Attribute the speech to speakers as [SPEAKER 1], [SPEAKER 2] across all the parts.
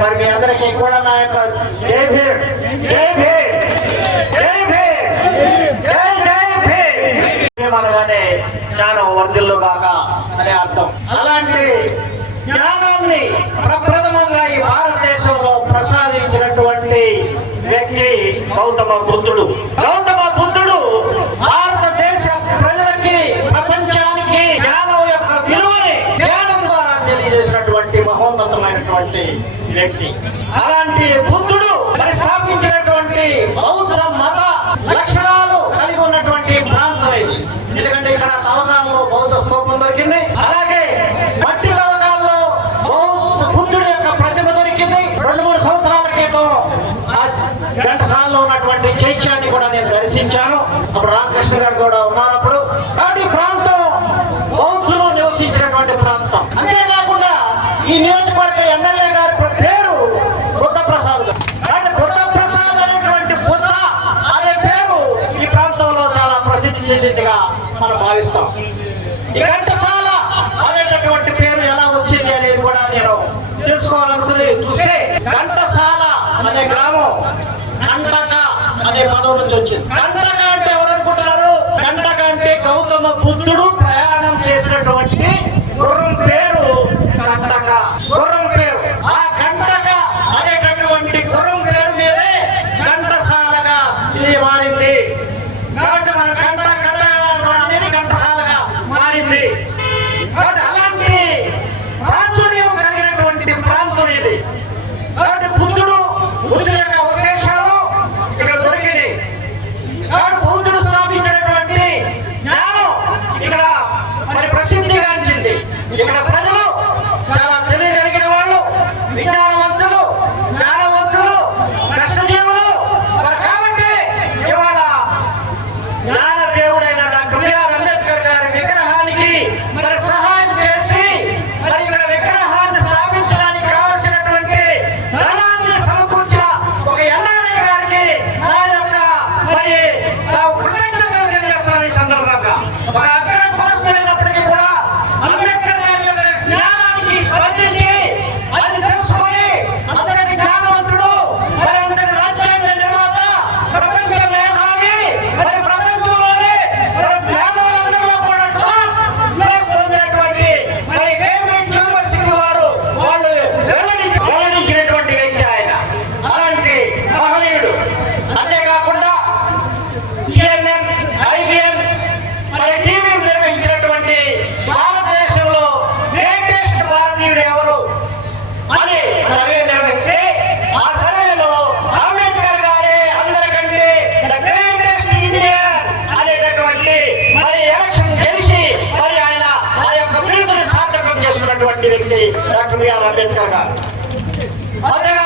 [SPEAKER 1] మరి మీ అందరికీ కూడా నా యొక్క జై భీ జై భీ జై భీ జై జై భీ అనగానే జ్ఞానం వర్ధిల్లు కాక అనే అర్థం. అలాంటి జ్ఞానాన్ని ప్రప్రథమంగా ఈ భారతదేశంలో ప్రసాదించినటువంటి వ్యక్తి గౌతమ బుద్ధుడు. ఉంది అలాంటి బుద్ధుడు పరిస్థాపించినటువంటి బౌద్ధ మత లక్షణాలు కలిగి ఉన్నటువంటి ప్రాంతం ఎందుకంటే ఇక్కడ తవకాలలో బౌద్ధ స్థూపం దొరికింది. అలాగే మట్టి తవకాల్లో బౌద్ధ బుద్ధుడు యొక్క ప్రతిమ దొరికింది. రెండు మూడు సంవత్సరాల క్రితం ఘంటసాలలో ఉన్నటువంటి చైత్యాన్ని కూడా నేను దర్శించాను. అప్పుడు రామకృష్ణ గారు కూడా ఉన్నారు. ప్రాంతం నుంచి వచ్చింది. గంటక అంటే ఎవరనుకుంటారు? కంటక అంటే గౌతమ బుద్ధుడు ప్రయాణం చేసినటువంటి గుర్రం పేరు గంటక. గుర్రం పేరు. ఆ గంటక అనేటటువంటి గుర్రం పేరు మీదే ఘంటసాలగా ఈ మా が。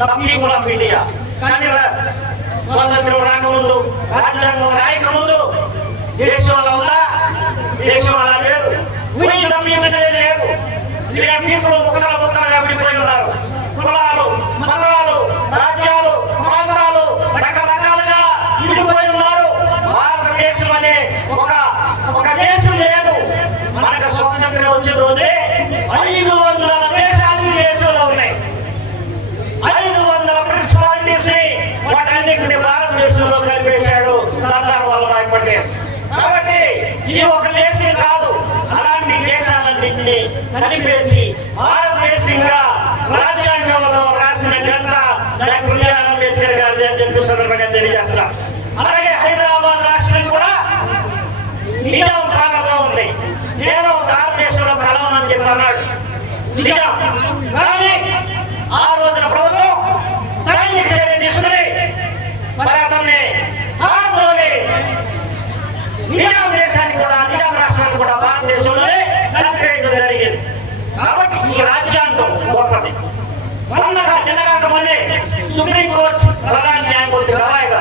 [SPEAKER 1] తప్పకుండా మీడియా. కానీ స్వాతంత్రం రాకముందు రాజ్యాంగం రాయకముందు దేశం అలా ఉందా? దేశం అలా లేదు. ఉనికి తప్పించలేదు లేదు. ఇక పీపులు ముఖాల విడిపోయి ఉన్నారు. కులాలు మతాలు రాజ్యాలు ప్రాంతాలు రకరకాలుగా విడిపోయి ఉన్నారు. భారతదేశం అనే ఒక ఒక దేశం లేదు. మనకు స్వాతంత్రం వచ్చిన రోజే ఐదు కనిపించి సుప్రీంకోర్టు ప్రధాన న్యాయమూర్తి గవాయిగా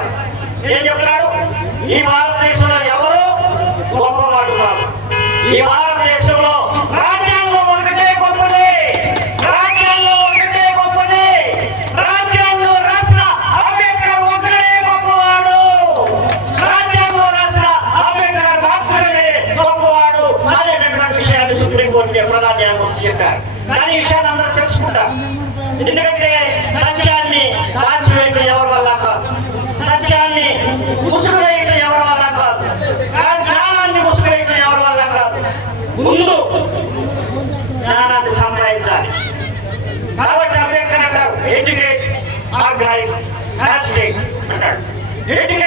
[SPEAKER 1] ఏం చెప్తున్నాడు ఈ భారతదేశంలో ఎవరు గొప్ప మాట్లాడు ఈ భారత ఇంటికి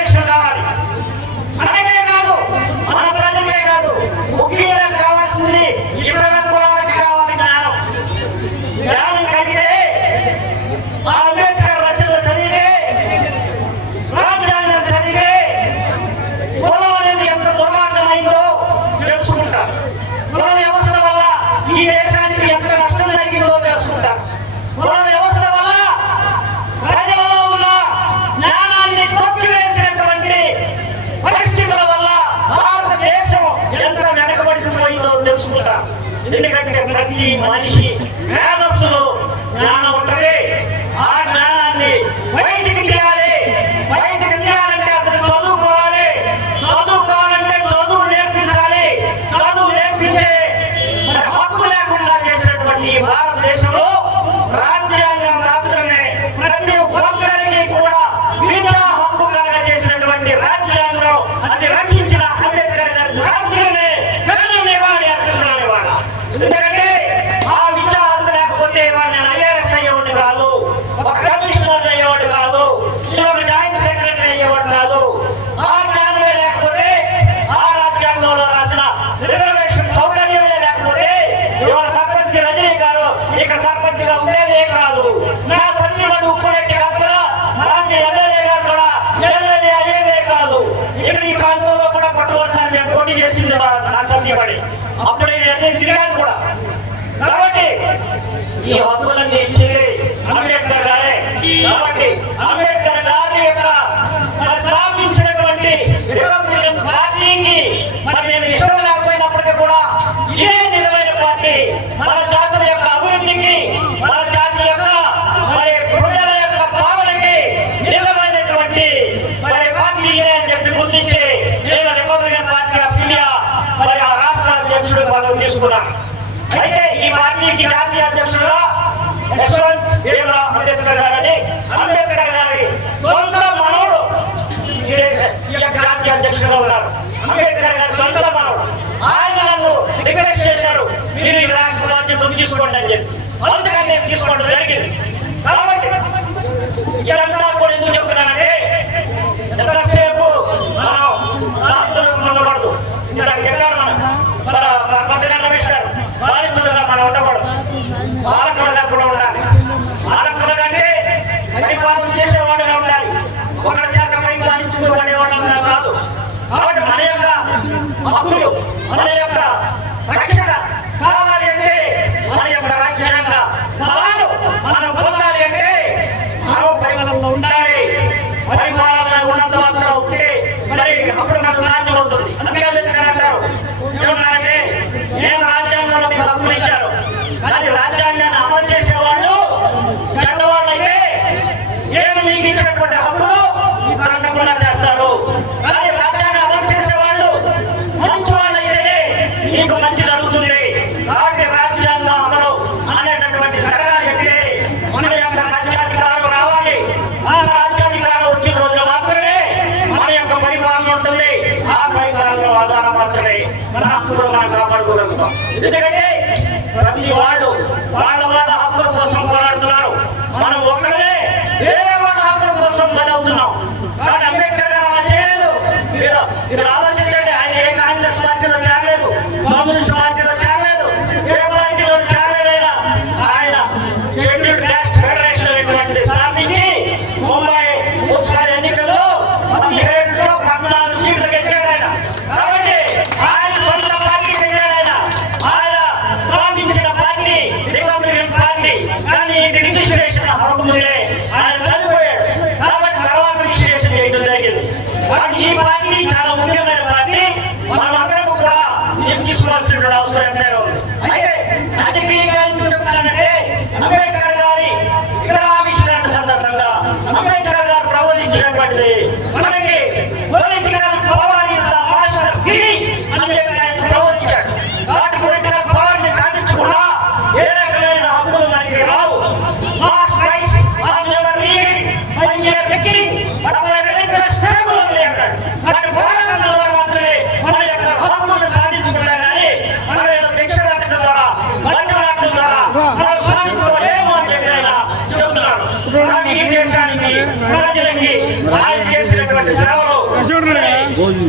[SPEAKER 1] చేసింది మా నాశనం చేయబడి అప్పుడే నేను తిరిగాను కూడా. కాబట్టి ఈ హక్కులన్నీ ఇచ్చింది అంబేద్కర్ గారే. కాబట్టి అంబేద్కర్ గారి యొక్క స్థాపించినటువంటి రిపబ్లికన్ పార్టీకి మరి నేను ఇష్టం లేకపోయినప్పటికీ కూడా ఇదే నిజమైన పార్టీ మన తెలుసుకున్నాం అయితే ఈ పార్టీకి జాతీయ అధ్యక్షుడుగా యశ్వంత్ భీమరావు అంబేద్కర్ గారని అంబేద్కర్ గారి సొంత మనవుడు జాతీయ అధ్యక్షుడుగా ఉన్నారు. అంబేద్కర్ గారి సొంత మనవుడు. ఆయన నన్ను రిక్వెస్ట్ చేశారు మీరు ఈ రాష్ట్ర రాజ్యం తీసుకోండి అని చెప్పి. అందుకని తీసుకోవడం జరిగింది. ఎందుకంటే ప్రతి వాడు వాళ్ళ వాళ్ళ ಶ್ರೀ ವೆಂಕಟೇಶ್ವರ
[SPEAKER 2] ಹರಮುಲೆ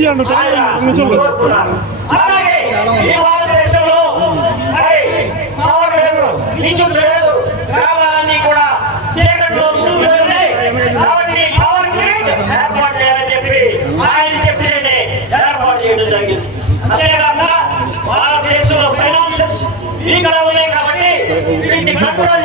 [SPEAKER 2] తీయండి
[SPEAKER 1] గ్రామాలన్నీ కూడా చీకట్లో ఏర్పాటు చేయాలని ఆయన చెప్పినే ఏర్పాటు చేయడం జరిగింది. అంతేకాకుండా భారతదేశంలో ఫైనాన్సెస్ వీక్ కాబట్టి వీటిని కంట్రోల్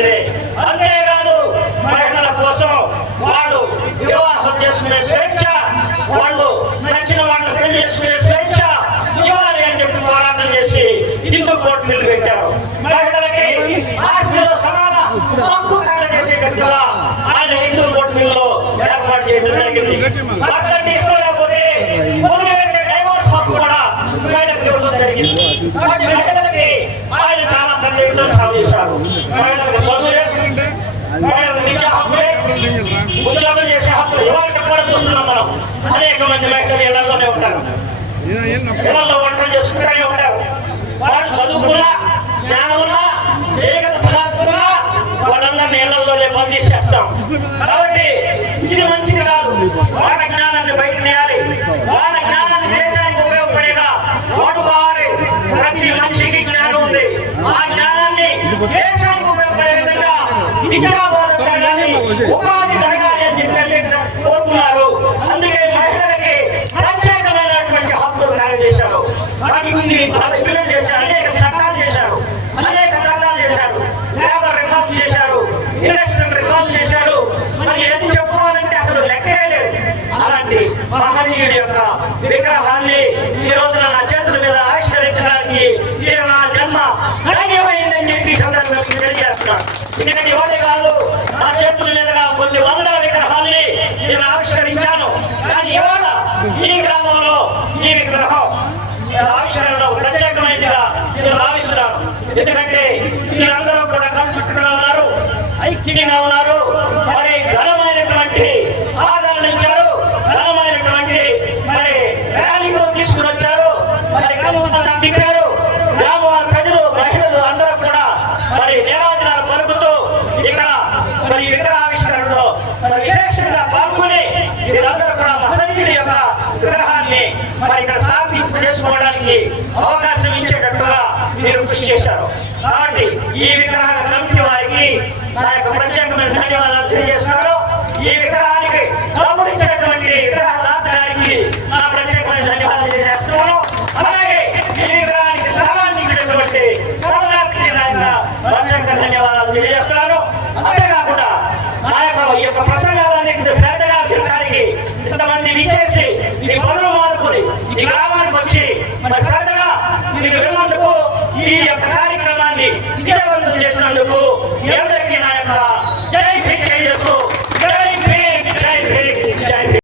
[SPEAKER 1] మంచిది అంతేకాదు మహిళల కోసం వాళ్ళు వివాహం చేసుకునే స్వేచ్ఛ వాళ్ళు నచ్చిన వాళ్ళు పెళ్ళి చేసుకునే స్వేచ్ఛ ఇవ్వాలి అని చెప్పి పోరాటం చేసి హిందూ కోర్టు నిలబెట్టారు. మహిళలకి ఆస్తిలో సమాన హక్కు కలగజేసేటట్టుగా ఆయన హిందూ కోర్టు మిల్లో ఏర్పాటు చేయడం జరిగింది. అక్కడ తీసుకోలేకపోతే డైవర్స్ కూడా మహిళలకు జరిగింది. ఎంతో సాగు చేశారు ఉద్యోగం చేసే హక్కు ఎవరికి కూడా చూస్తున్నాం మనం అనేక మంది వ్యక్తులు ఇళ్ళలోనే ఉంటారు ఇళ్ళలో వంటలు చేసుకుంటూనే ఉంటారు వాళ్ళు చదువుకున్నా జ్ఞానమున్నా ఏకత సమాజంగా వాళ్ళందరినీ ఇళ్ళలోనే పని చేసేస్తాం కాబట్టి ఇది మంచిది కాదు వాళ్ళ జ్ఞానాన్ని బయట తీయాలి comigo? ఐక్యంగా ఉన్నారు. మరి ఘనమైనటువంటి ఆదరణ ఇచ్చారు. ఘనమైనటువంటి మరి ర్యాలీలో తీసుకుని వచ్చారు. మరి తిప్పారు. గ్రామ ప్రజలు మహిళలు అందరూ కూడా మరి నేరాజనాలు పలుకుతూ ఇక్కడ మరి విగ్రహావిష్కరణలో మరి విశేషంగా పాల్గొని వీరందరూ కూడా మహనీయుడి యొక్క విగ్రహాన్ని మరి ఇక్కడ స్థాపింపు చేసుకోవడానికి అవకాశం ఇచ్చేటట్టుగా మీరు కృషి చేశారు. కాబట్టి ఈ విగ్రహం